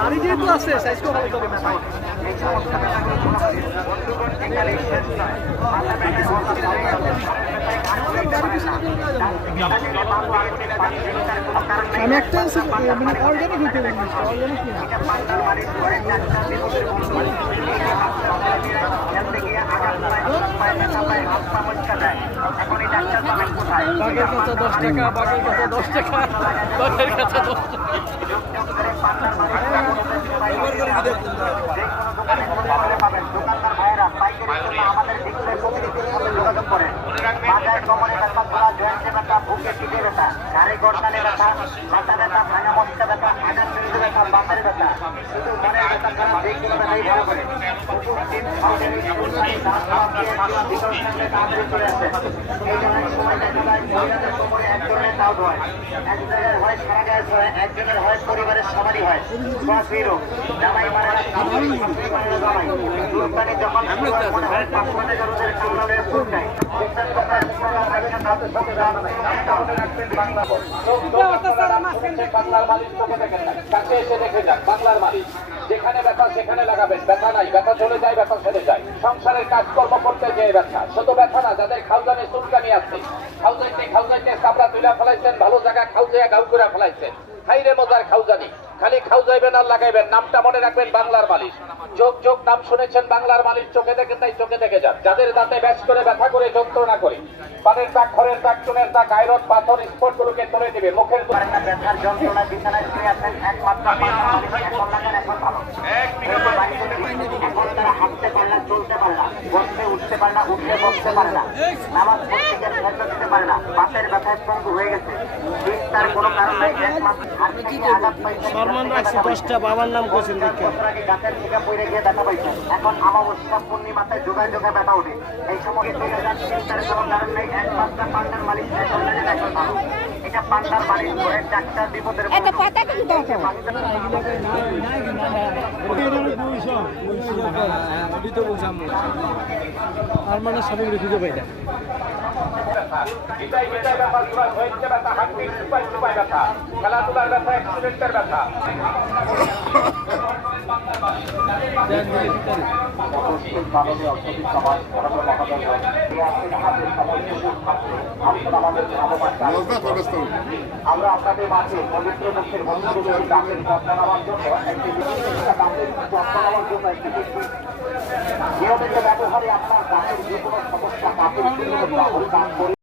গাড়ি যেহেতু আছে সাইজ করে ভালো হবে আমি একটা মানে অর্গানিক হইতে অর্গানিক বাঘের কাছে 10 টাকা বাঘের কাছে 10 টাকা বাঘের কাছে 10 টাকা একজনের হয় পরিবারের সবারই হয় জামাই মারা যখন বাংলার মালিক যেখানে ব্যথা সেখানে লাগাবেন, ব্যথা নাই, ব্যথা চলে যায়, ব্যথা ছেড়ে যায়। সংসারের কাজকর্ম করতে যেয়ে ব্যথা, শুধু ব্যথা না, যাদের খাউজানে চুলকানি আছে, খাউজাইতে কাপড়া তুলে ফেলাইছেন, ভালো জায়গা খাউজাইয়া গাউ করে ফেলাইছেন, খাইরে মজার খাউজানি, খালি খাউজাইবেন আর লাগাইবেন। নামটা মনে রাখবেন, বাংলার মালিশ। যোগ যোগ নাম শুনেছেন, বাংলার মালিশ। চোখে দেখেন নাই, চোখে দেখে যান। যাদের দাঁতে ব্যাস করে ব্যথা করে যন্ত্রণা করে, পানের দাগ, খড়ের দাগ, চুনের দাগ, আয়রন, পাথর, স্পট গুলোকে তুলে দিবে। মুখের ব্যথার যন্ত্রণা বিছানায় শুয়ে আছেন, একমাত্র এখন লাগান, এখন ভালো। এখন তারা হাঁটতে পারে না, চলতে পারে না, বসতে উঠতে পারে না, উঠতে বসতে পারে না, নামাজ পড়তে ফেলতে দিতে পারে না, বাতের ব্যথায় পঙ্গু হয়ে গেছে। তার কোনো কারণ নাই, একমাত্র সম্মান রাখছি 10টা বাবার নাম করছেন গাছের থেকে পড়ে গিয়ে ব্যথা পাইছেন। এখন অমাবস্যা পূর্ণিমাতে যোগায় যোগায় ব্যথা উঠে। এই সময় চিন্তার কোনো কারণ নেই, একমাত্র পান্ডার মালিক এখন ভালো। এটা পান্ডার মালিক করে ডাক্তার বিপদের আর মানে সবাই খুঁজে পাই না। খেলাধুলার ব্যথা, অ্যাক্সিডেন্টের ব্যথা। আমরা আপনাদের মাঝে পবিত্র মুখের বন্ধুদের দাঁতের যত্ন নেওয়ার জন্য একটি নিয়মিত ব্যবহারে আপনার দাঁতের যে কোনো সমস্যা